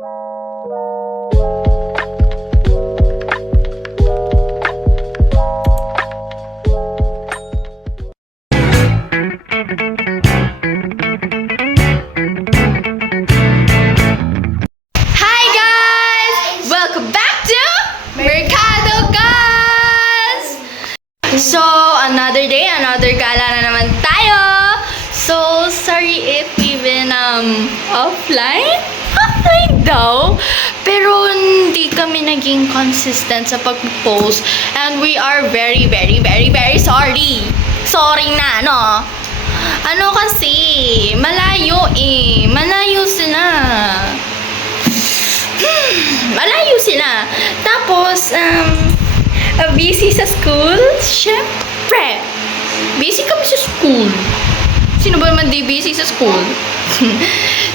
Hi guys! Welcome back to Mercado Guys! So, another day, another gala na naman tayo. So, sorry if we've been offline? Offline daw. Pero hindi kami naging consistent sa pag-post. And we are very, very, very, very sorry. Sorry na, no? Ano kasi, malayo eh. Malayo sila. Malayo sila. Tapos, busy sa school? Syempre. Busy kami sa school. Sino ba naman di busy sa school?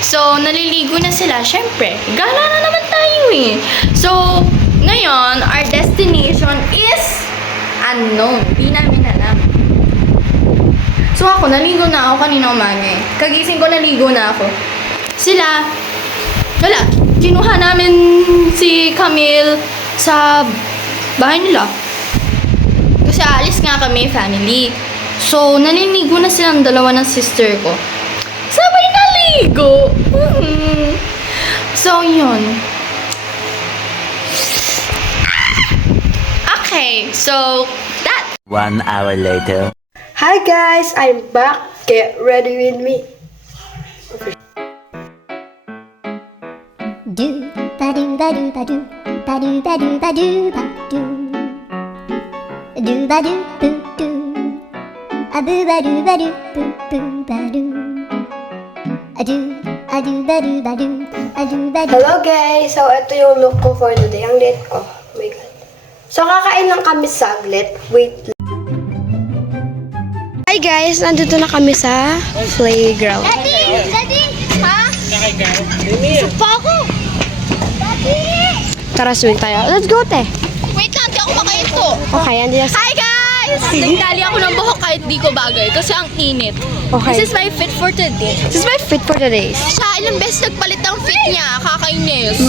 So, naliligo na sila. Syempre, gala na naman tayo eh. So, ngayon, our destination is unknown. Di namin alam. So, ako, naligo na ako kanina umaga eh. Kagising ko, naligo na ako. Sila, wala. Kinuha namin si Camille sa bahay nila. Kasi alis nga kami, family. So, naliligo na silang dalawa ng sister ko. Sabay naligo! So, yun. Okay, so, that. 1 hour later. Hi guys, I'm back. Get ready with me. Do ba do ba do ba do ba do ba do ba do ba do do ba do boo do a boo ba do ba do boo boo ba do a do ba do ba do a do ba do. Hello guys, so ito yung look ko for today. Ang lit ko. Oh my god. So kakain lang kami saglit. Wait. Hi guys, nandito na kami sa playground. Daddy, daddy, ha? Supa ako. Daddy. Tara, swing tayo. Let's go, te. Wait lang, di ako makaito. Okay, andyan na. Hi guys! Nagdali ako ng buhok kahit di ko bagay kasi ang init. Okay. This is my fit for today. This is my fit for today. Siya, ilang beses nagpalit ng fit niya, kakainis.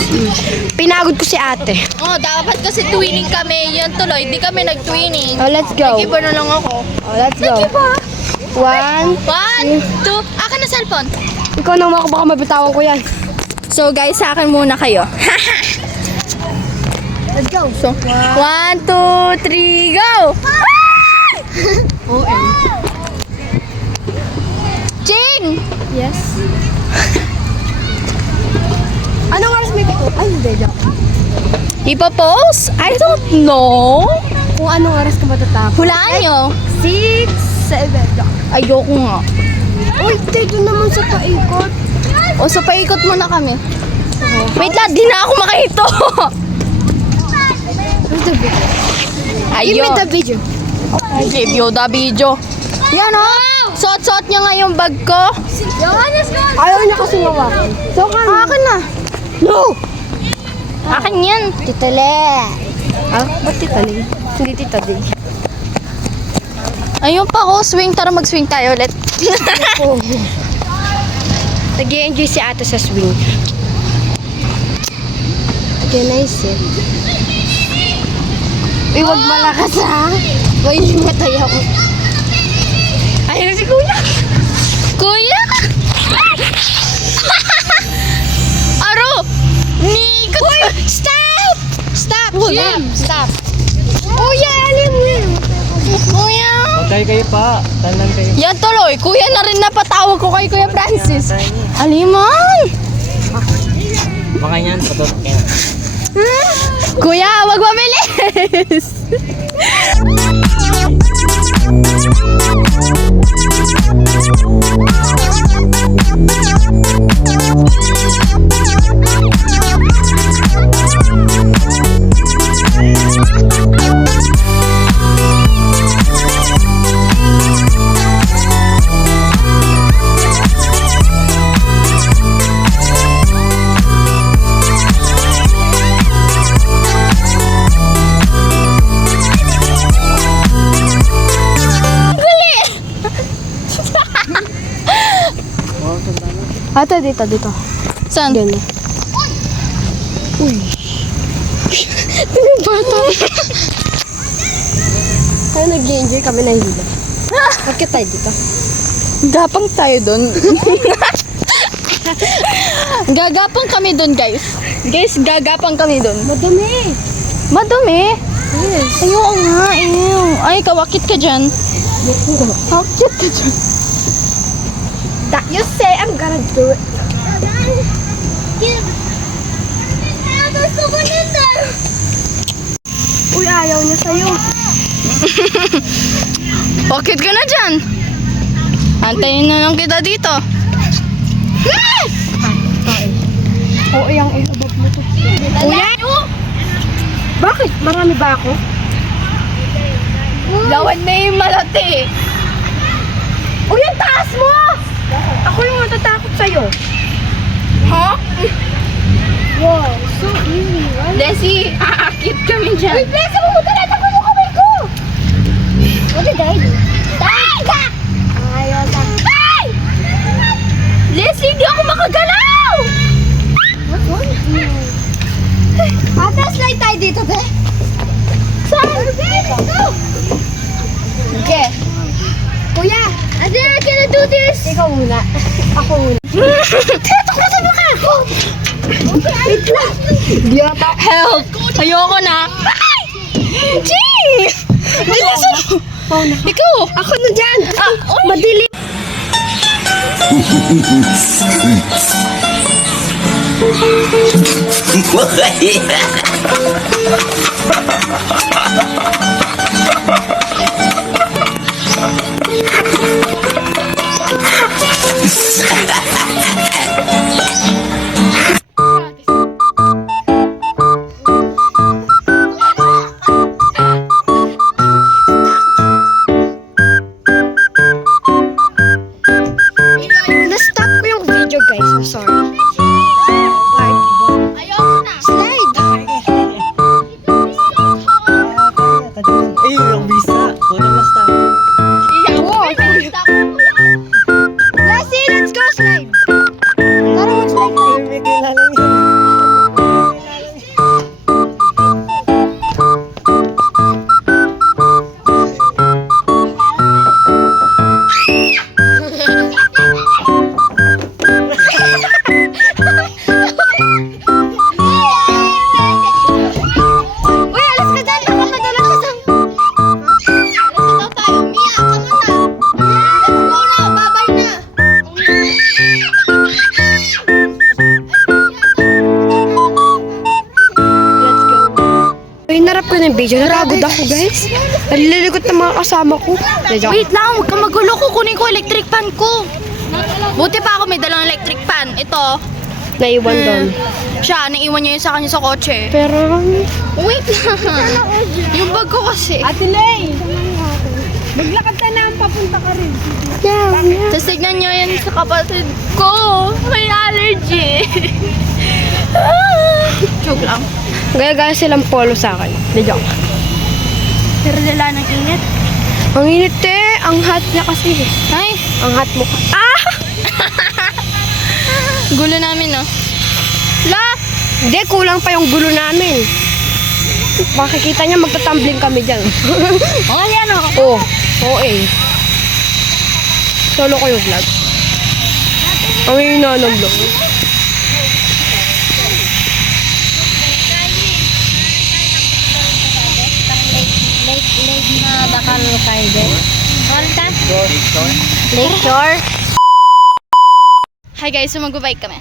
Pinagod ko si ate. Oh, dapat kasi twinning kami. Yan tuloy, di kami nag-twinning. Oh, let's go. Nag-iba na lang ako. Oh, let's go. Nag-iba? 1. 1, 2, akin na cellphone. Ikaw naman ako, baka mabitawan ko yan. So guys, sa akin muna kayo. Let's go. So, 1, 2, 3, go! Jing! Yes. Anong oras may pick Ay, hindi. Ipa-post? I don't know. Kung anong oras ka matatapos. Hulaan nyo. 6, 7. Ayoko nga. Uy, dito naman sa paikot. O, so paikot muna kami. Wait lang, di na ako makahito. Where's the video? Give me Ayun. the video. Give you the video. Yan o. Suot-suot niya nga yung bag ko. Ayaw niya kasi mawakan. So, Akin na. No! Akin yan. Titale. Ah, ba't titale? Hindi titale. Ayun pa ako, swing. Tara mag-swing tayo ulit. Oh. Nag-i-enjoy si ate sa swing. Okay, nice eh. Uy, wag malakas ha. Uy, matay ako. Ayun na si Kuya. Kuya! Aro! Nikot! Uy! Stop! Stop! Jim! Stop! Kuya! Alin mo? Kuya! Magkay kayo pa. Tanan kayo. Yan tuloy. Kuya na rin napatawag ko kay Kuya Francis. Aliman! Baka yan, patutok yan. Kuya, wag mabilis! Ate, dito. Saan? Doon. Uy. Bata. Kaya nag-enjoy kami na hila. Bakit tayo dito? Gapang tayo doon. Gagapang kami doon, guys. Guys, gagapang kami doon. Madumi. Madumi. Yes. Ayoko nga, ew. Ay, kawakit ka dyan. Kawakit ka dyan. That you say I'm gonna do it. Uy, ayaw niya sa'yo. Bakit ka na dyan? Antayin na lang kita dito. Oo, yung ilabag mo to. Kuya? Bakit? Marami ba ako? Lawan na yung malati. Uy, ang taas mo! Ako yung natatakot sa'yo. Ha? Wow, so easy, right? Desi, aakit kami dyan. Uy, bless mo! Talatakot yung kamay ko! What did I do? Taiga! Ayaw na. Ay! Leslie, hindi ako makagalaw! What one? Ate, slide tayo dito, be. Saan? Let's go! Okay. Kuya! Ate, I cannot do this! Ikaw muna. Ako muna. Tinatakot mo ka! Wait lang! Idiota! Help! Ayoko na. Ay! Gee! Bilisan mo! Ikaw! Ako na dyan! Oy! Madili! Na-stop ko yung video, guys. I'm sorry. Ayoko na. Slide! Eh, yung visa. Kunin mo stop. Lassie, let's go slide! Tara, mag-slide tayo. May kilala niya. Uy, alas ka dyan! Baka madalas ka sa... Alas na daw tayo. Mia, come on na. Let's go na. Babay na. Let's go. Uy, narap ko na yung video. Napagod ako, guys. Nalilikot ng mga kasama ko. Wait lang, huwag kang magulo. Kukunin ko electric fan ko. Buti pa ako may dalang electric fan. Ito. Naiwan doon. Siya, naiwan niya yun sa kanya sa kotse. Pero... Wait lang. Yung bag ko kasi. Ate Lay! Maglakad ka na, papunta ka rin. Yeah, yeah. Tapos tignan niyo yan sa kapatid ko. May allergy. Joke lang. Gaya-gaya silang polo sa akin. Di joke. Pero lala ng init. Ang init eh. Ang hot niya kasi. Ay, Ang hot mo. Ah! gulo namin, no? La! Hindi, kulang pa yung gulo namin. Makikita niya, magta-tumbling kami dyan. Oh, yan, oh. Oo. Oo eh. Solo ko yung vlog. Ang hina ng vlog. Lake na bakal kayo dyan. Kalta? Lake Shore. Hi guys, so mag-bike kami.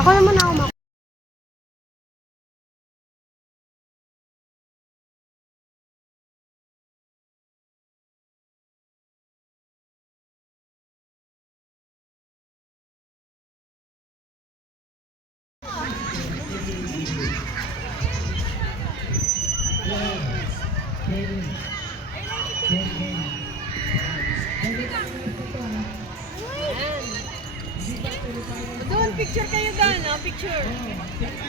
Ako naman ako Doon, picture kayo doon, oh, picture.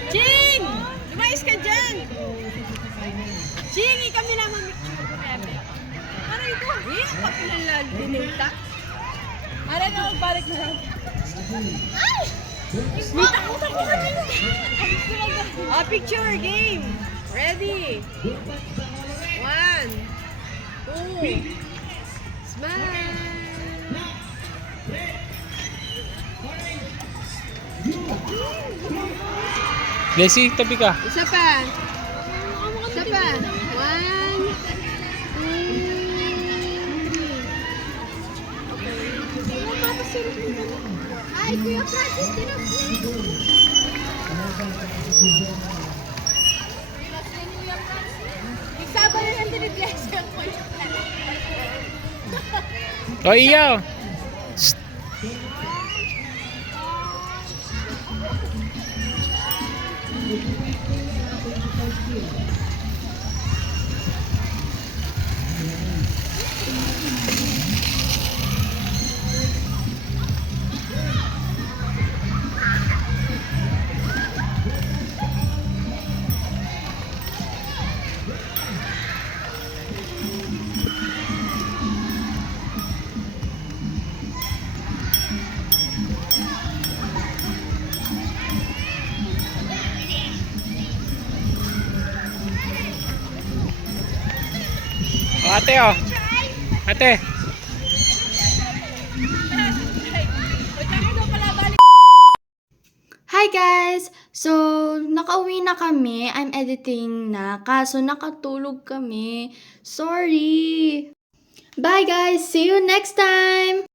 Ching! Lumayas ka dyan! Ching, kami naman picture. Ano ito? Eh, pakilalal, dinita. Ano na, balik na lang. Ay! May takot ako kanina. Ah, picture, game. Ready? 1, 2, smile. Jessie, tabi ka. Isa pa. Isa pa. 1, 2, 3. Ay, Kuya Francis, Isama na lang din yung po. O, iyo. O, ate, o. Ate. Hi guys! So, nakauwi na kami. I'm editing na. Kaso nakatulog kami. Sorry! Bye guys! See you next time!